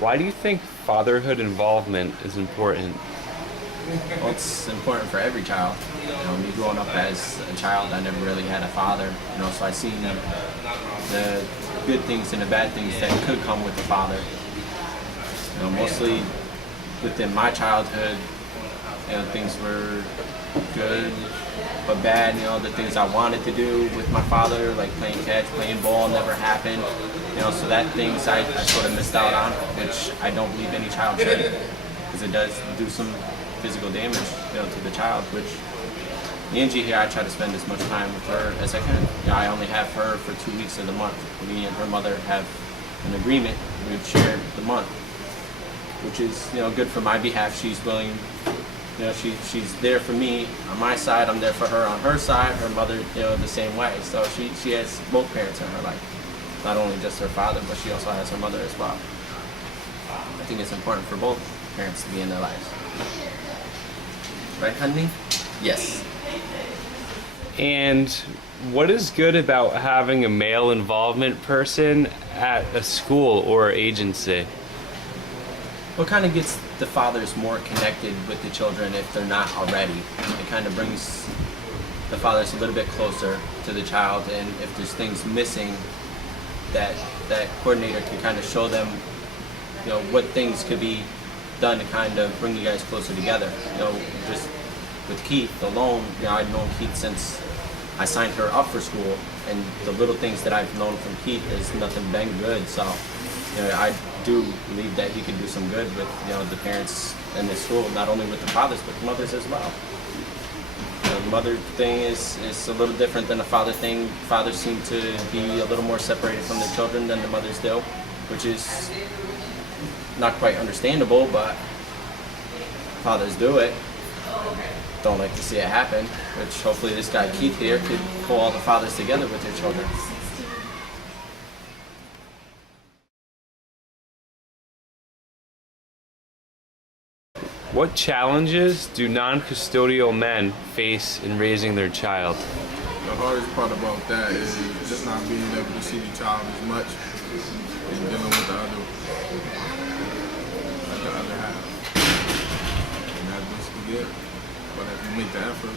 Why do you think fatherhood involvement is important? Well, it's important for every child. Me growing up as a child, I never really had a father. So I seen the good things and the bad things that could come with a father. Mostly within my childhood, things were good but bad. The things I wanted to do with my father, like playing catch, playing ball, never happened. So that things I sort of missed out on, which I don't believe any child should, because it does do some physical damage, to the child. Which Angie here, I try to spend as much time with her as I can. I only have her for 2 weeks of the month. Me and her mother have an agreement. We would share the month, which is good for my behalf. She's willing. She's there for me on my side. I'm there for her on her side. Her mother, the same way. So she has both parents in her life, not only just her father, but she also has her mother as well. I think it's important for both parents to be in their lives. Right, honey? Yes. And what is good about having a male involvement person at a school or agency? What kind of gets the fathers more connected with the children if they're not already? It kind of brings the fathers a little bit closer to the child, and if there's things missing, that coordinator can kind of show them, what things could be done to kind of bring you guys closer together. Just with Keith alone, I've known Keith since I signed her up for school, and the little things that I've known from Keith has nothing been good. So, I do believe that he can do some good with, the parents in this school, not only with the fathers, but the mothers as well. The mother thing is a little different than the father thing. Fathers seem to be a little more separated from their children than the mothers do, which is not quite understandable, but fathers do it. Don't like to see it happen, which hopefully this guy Keith here could pull all the fathers together with their children. What challenges do non-custodial men face in raising their child? The hardest part about that is just not being able to see the child as much and dealing with the other half. And that's basically it. But if you make the effort,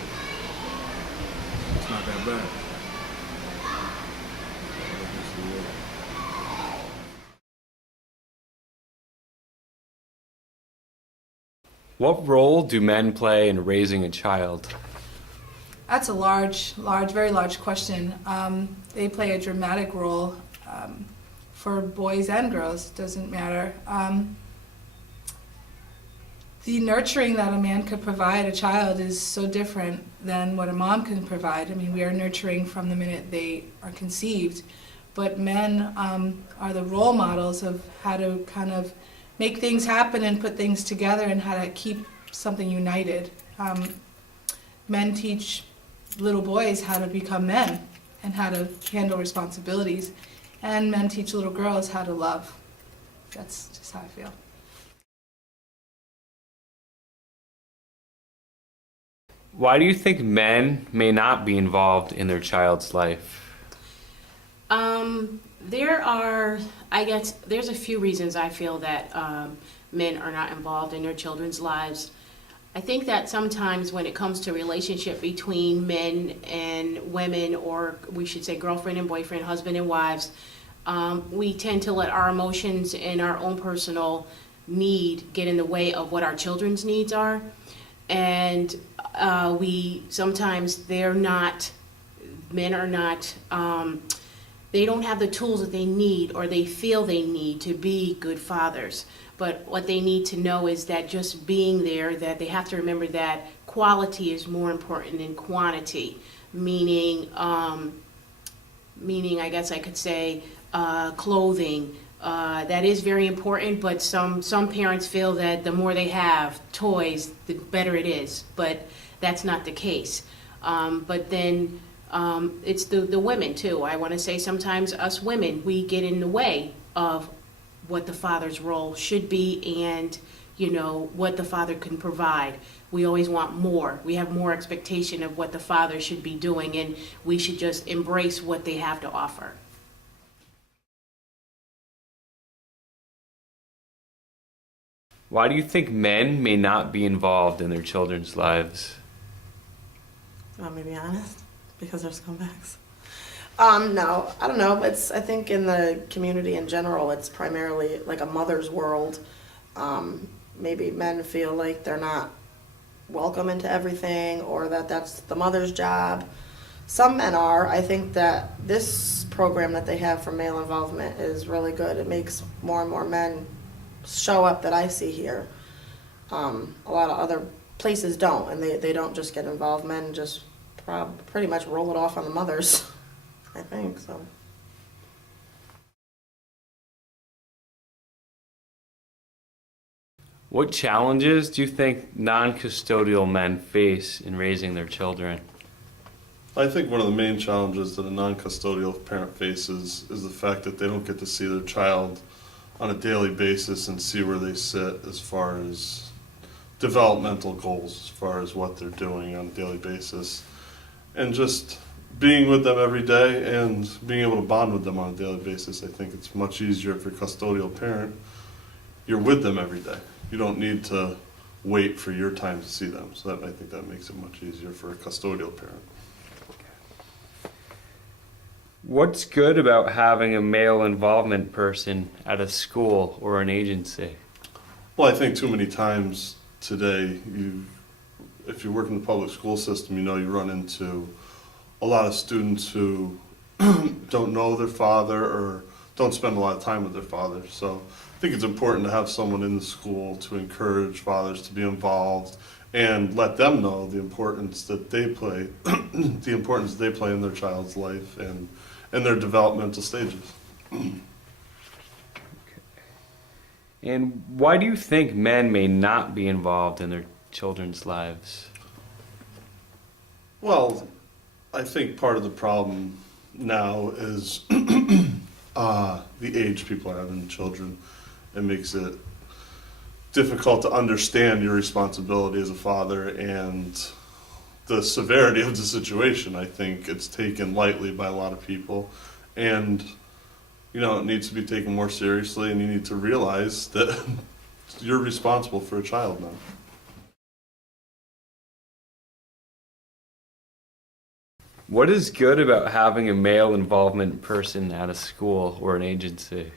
it's not that bad. That's basically it. What role do men play in raising a child? That's a very large question. They play a dramatic role for boys and girls, doesn't matter. The nurturing that a man could provide a child is so different than what a mom can provide. I mean, we are nurturing from the minute they are conceived, but men are the role models of how to kind of make things happen and put things together and how to keep something united. Men teach little boys how to become men and how to handle responsibilities, and men teach little girls how to love. That's just how I feel. Why do you think men may not be involved in their child's life? There's a few reasons I feel that men are not involved in their children's lives. I think that sometimes when it comes to relationship between men and women, or we should say girlfriend and boyfriend, husband and wives, we tend to let our emotions and our own personal need get in the way of what our children's needs are. And men are not, they don't have the tools that they need or they feel they need to be good fathers. But what they need to know is that just being there, that they have to remember that quality is more important than quantity, meaning I guess I could say clothing. That is very important, but some parents feel that the more they have toys, the better it is, but that's not the case. But then it's the women too. I want to say sometimes us women, we get in the way of what the father's role should be and what the father can provide. We always want more. We have more expectation of what the father should be doing, and we should just embrace what they have to offer. Why do you think men may not be involved in their children's lives? You want me to be honest? Because they're scumbags. No, I don't know. I think in the community in general, it's primarily like a mother's world. Maybe men feel like they're not welcome into everything, or that that's the mother's job. Some men are. I think that this program that they have for male involvement is really good. It makes more and more men show up that I see here. A lot of other places don't, and they don't just get involved. Men just pretty much roll it off on the mothers. I think so. What challenges do you think non-custodial men face in raising their children? I think one of the main challenges that a non-custodial parent faces is the fact that they don't get to see their child on a daily basis and see where they sit as far as developmental goals, as far as what they're doing on a daily basis. And just being with them every day and being able to bond with them on a daily basis, I think it's much easier if you're a custodial parent. You're with them every day. You don't need to wait for your time to see them. So I think that makes it much easier for a custodial parent. What's good about having a male involvement person at a school or an agency? Well, I think too many times today, if you work in the public school system, you run into a lot of students who don't know their father or don't spend a lot of time with their father. So I think it's important to have someone in the school to encourage fathers to be involved and let them know the importance that they play, the importance they play in their child's life and their developmental stages. And why do you think men may not be involved in their children's lives? Well, I think part of the problem now is the age people are having children. It makes it difficult to understand your responsibility as a father and the severity of the situation. I think it's taken lightly by a lot of people, and it needs to be taken more seriously, and you need to realize that you're responsible for a child now. What is good about having a male involvement person at a school or an agency?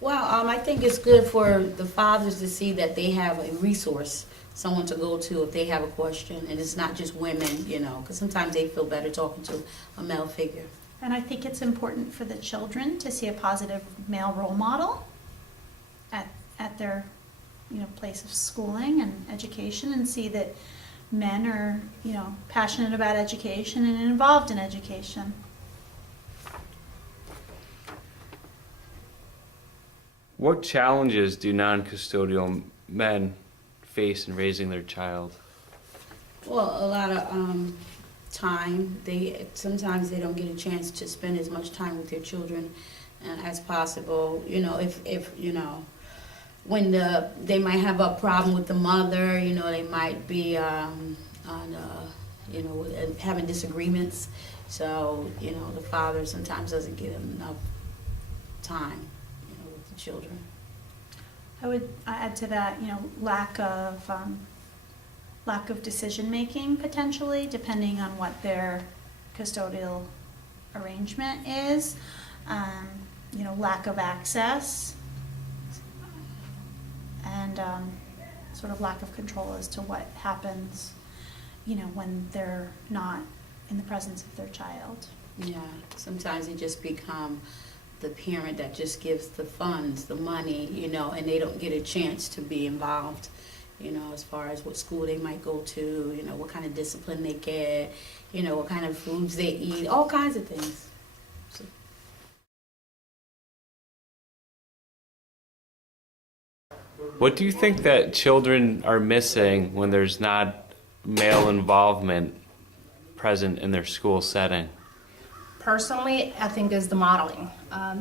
Well, I think it's good for the fathers to see that they have a resource, someone to go to if they have a question, and it's not just women, because sometimes they feel better talking to a male figure. And I think it's important for the children to see a positive male role model at their place of schooling and education, and see that men are passionate about education and involved in education. What challenges do non-custodial men face in raising their child? Well, a lot of time. Sometimes they don't get a chance to spend as much time with their children as possible. If when they might have a problem with the mother, they might be having disagreements. So the father sometimes doesn't get enough time with the children. I would add to that, lack of decision making potentially, depending on what their custodial arrangement is. Lack of access, and sort of lack of control as to what happens, when they're not in the presence of their child. Yeah, sometimes they just become the parent that just gives the funds, the money, and they don't get a chance to be involved, as far as what school they might go to, what kind of discipline they get, what kind of foods they eat, all kinds of things. So. What do you think that children are missing when there's not male involvement present in their school setting? Personally, I think is the modeling.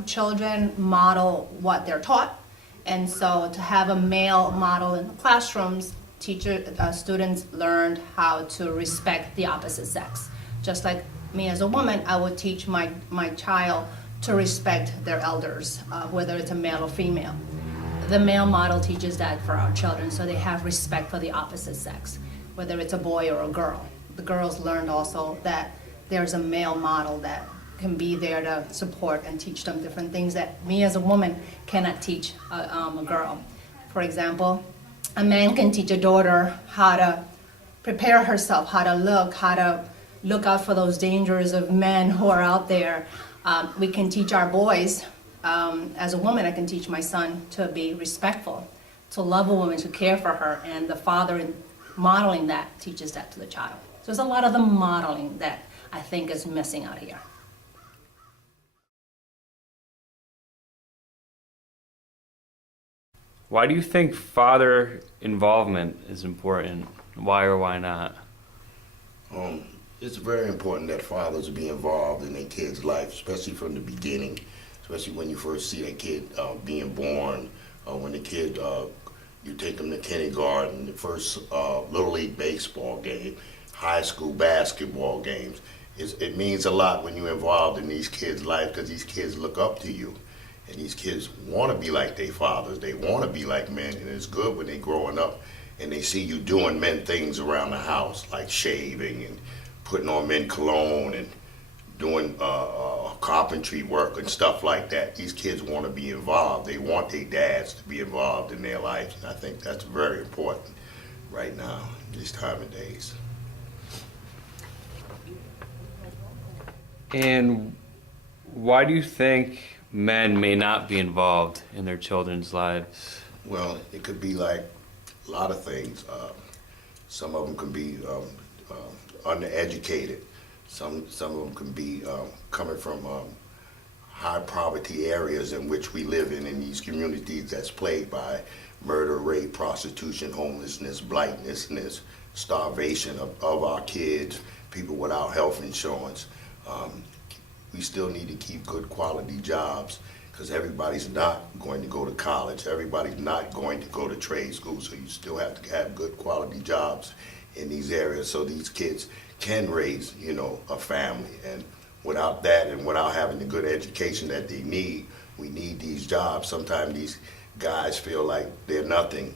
Children model what they're taught, and so to have a male model in the classrooms, students learned how to respect the opposite sex. Just like me as a woman, I would teach my child to respect their elders, whether it's a male or female. the male model teaches that for our children, so they have respect for the opposite sex, whether it's a boy or a girl. The girls learned also that there's a male model that can be there to support and teach them different things that me as a woman cannot teach a girl. For example, a man can teach a daughter how to prepare herself, how to look out for those dangers of men who are out there. We can teach our boys, as a woman, I can teach my son to be respectful, to love a woman, to care for her, and the father in modeling that teaches that to the child. So there's a lot of the modeling that I think is missing out here. Why do you think father involvement is important? Why or why not? It's very important that fathers be involved in their kid's life, especially from the beginning, especially when you first see that kid being born, when the kid, you take them to kindergarten, the first Little League baseball game, high school basketball games. It means a lot when you're involved in these kids' life because these kids look up to you. And these kids want to be like their fathers. They want to be like men. And it's good when they're growing up and they see you doing men things around the house, like shaving and putting on men cologne and doing carpentry work and stuff like that. These kids want to be involved. They want their dads to be involved in their lives. And I think that's very important right now, this time of days. And why do you think men may not be involved in their children's lives? Well, it could be like a lot of things. Some of them can be undereducated. Some of them can be coming from high poverty areas in which we live in these communities that's plagued by murder, rape, prostitution, homelessness, blightlessness, starvation of our kids, people without health insurance. We still need to keep good quality jobs because everybody's not going to go to college. Everybody's not going to go to trade school. So you still have to have good quality jobs in these areas so these kids can raise, a family. And without that and without having the good education that they need, we need these jobs. Sometimes these guys feel like they're nothing.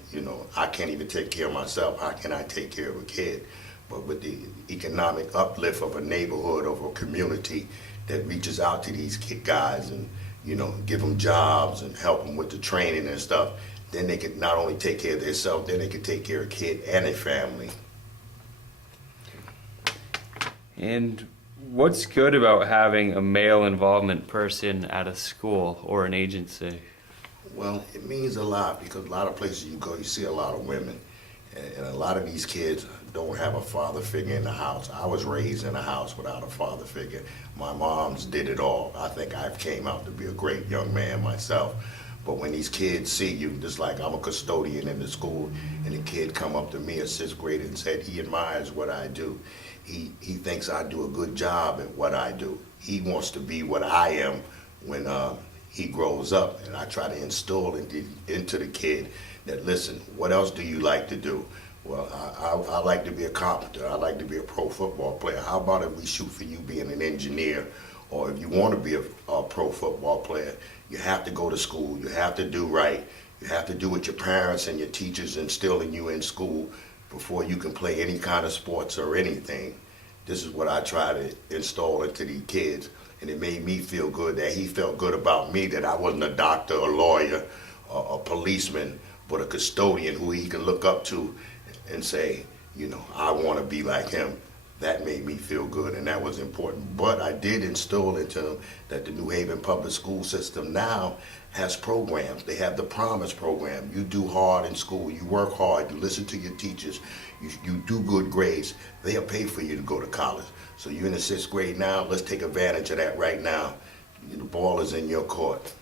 I can't even take care of myself. How can I take care of a kid? But with the economic uplift of a neighborhood, of a community that reaches out to these guys and, give them jobs and help them with the training and stuff, then they can not only take care of themselves, then they can take care of a kid and a family. And what's good about having a male involvement person at a school or an agency? Well, it means a lot because a lot of places you go, you see a lot of women. And a lot of these kids don't have a father figure in the house. I was raised in a house without a father figure. My moms did it all. I think I came out to be a great young man myself. But when these kids see you, just like I'm a custodian in the school, and a kid come up to me, a sixth grader, and said he admires what I do. He thinks I do a good job at what I do. He wants to be what I am when he grows up. And I try to instill into the kid that, listen, what else do you like to do? Well, I like to be a carpenter. I like to be a pro football player. How about if we shoot for you being an engineer? Or if you want to be a pro football player, you have to go to school. You have to do right. You have to do what your parents and your teachers instill in you in school before you can play any kind of sports or anything. This is what I try to install into these kids. And it made me feel good that he felt good about me, that I wasn't a doctor, a lawyer, a policeman, but a custodian who he can look up to and say, I want to be like him. That made me feel good, and that was important. But I did instill into them that the New Haven public school system now has programs. They have the Promise program. You do hard in school. You work hard. You listen to your teachers. You do good grades. They'll pay for you to go to college. So you're in the sixth grade now. Let's take advantage of that right now. The ball is in your court.